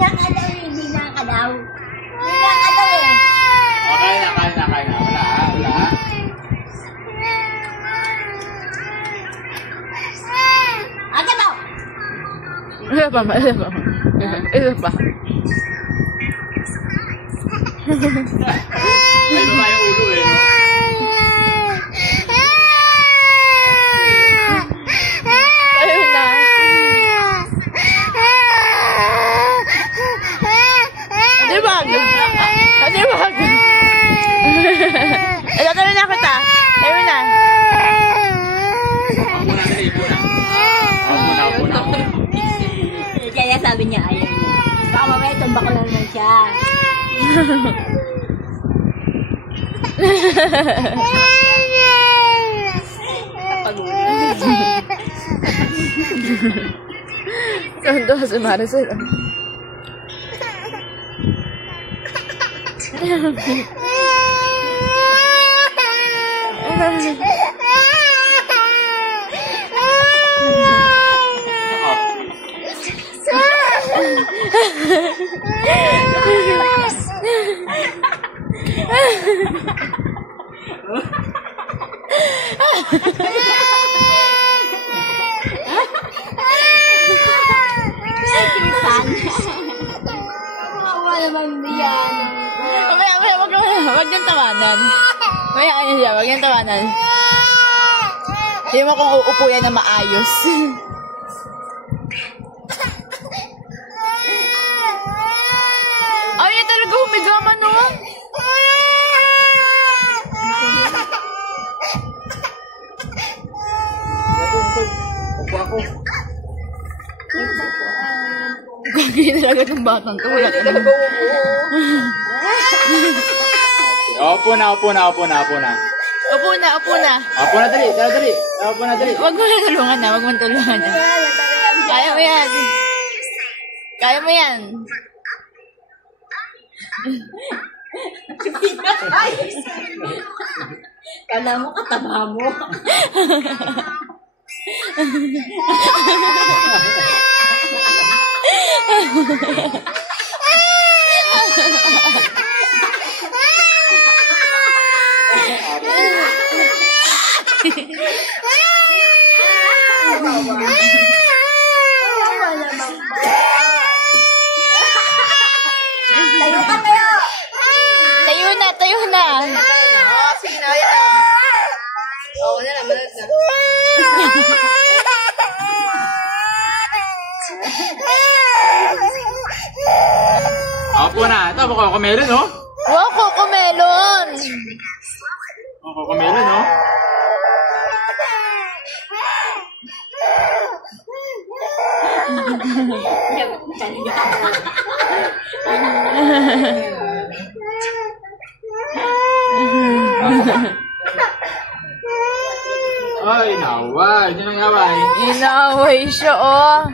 nakadaw, hindi nakadaw. Hindi nakadaw eh. Okay na. Wala. Ate mo! Isa pa. May baba yung ulo eh. No? Ayun na. Adiwag. Tatabi na kita. Tayo na. Ako muna. Kaya sabi niya, ayaw niya. Baka mamaya tumba ko lang naman siya. Tonto si Maricel. Kawawa naman yan. Wag yung tawanan. Wag yung tawanan. Hindi mo kung uupo yan na maayos. Ay, talaga humiga man, no? Upo ako. Gagi talaga ng batang to. Wala ka naman. Upo na. Upo na, dali. Upo na, dali. Wag mo na tulungan na. Kaya mo yan. Kala mo kataba mo. Tayo na. Sige na, yan na. Oo na, malag na. Upo na. Ito, kumelon, no? Wow, Cocomelon. Kumelon, no? Ay, naway. Hindi nang naway. Inaway siya, oh.